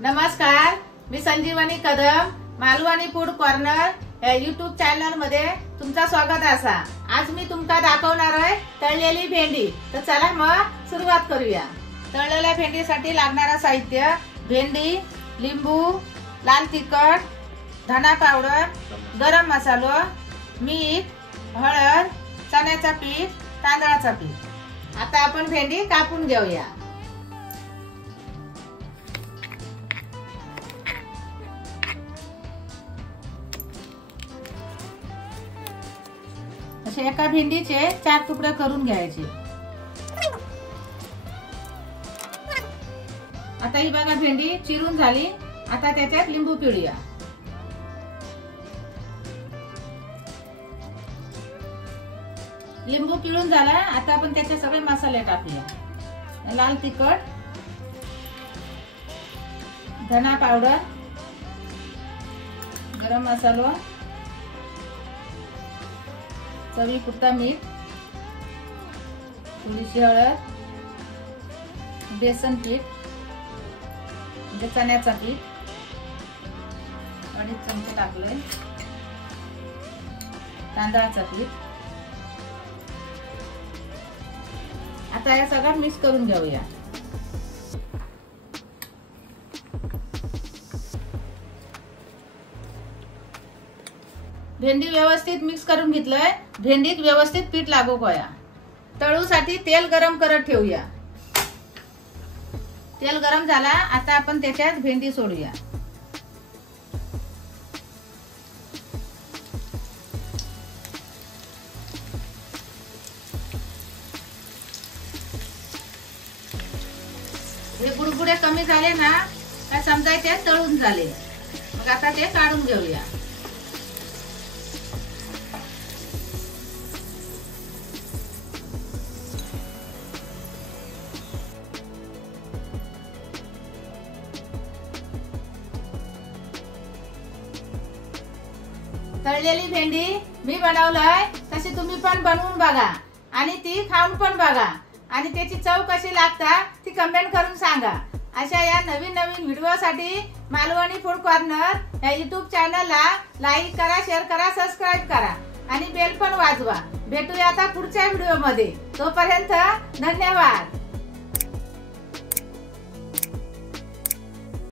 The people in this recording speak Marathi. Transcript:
नमस्कार, मी संजीवनी कदम मालवणी फूड कॉर्नर या यूट्यूब चॅनल मध्ये तुमचा स्वागत असा। आज मी तुमका दाखवणार आहे तळलेली भेंडी। तर चला मग सुरुवात करूया। तळलेल्या भेंडीसाठी लागणारा साहित्य: भेंडी, लिंबू, लाल तिखट, धना पावडर, गरम मसाला, मीठ, हळद, चण्याचा पीठ, तांदळाचा पीठ। आता आपण भेंडी कापून घेऊया। असे एका भेंडीचे 4 तुकडे करून घ्यायचे। आता ही बघा भेंडी चिरून झाली। आता त्याच्यात लिंबू पिळूया। लिंबू पिळून झाला। आता आपण त्याचे सगळे मसाले टाकूया। लाल तिखट, धना पावडर, गरम मसाला, चवीपुरता मीठ, थोडीशी हळद, बेसन पीठ म्हणजे चण्याचा पीठ 2 चमचे टाकले, तांदळाचा पीठ। आता हे सगळं मिक्स करून घेऊया। भेंडी व्यवस्थित मिक्स करून घेतलंय। भेंडीत व्यवस्थित पीठ लागू करूया। तळूसाठी तेल गरम करत ठेवूया। तेल गरम झाला। आता आपण त्याच्यात भेंडी सोडूया। हे बुडबुडे कमी झाले ना का समजायचे तळून झाले। मग आता ते काढून घेऊया। तळलेली भेंडी मी बनवलंय, तशी तुम्ही पण बनवून बघा आणि ती खाऊन पण बघा आणि त्याची चव कशी लागते ती कमेंट करून सांगा। अशा या नवीन व्हिडिओसाठी मालवणी फूड कॉर्नर या यूट्यूब चॅनलला लाईक करा, शेअर करा, सबस्क्राइब करा आणि बेल पण वाजवा। भेटूया आता पुढच्या व्हिडिओ मध्ये। तोपर्यंत धन्यवाद।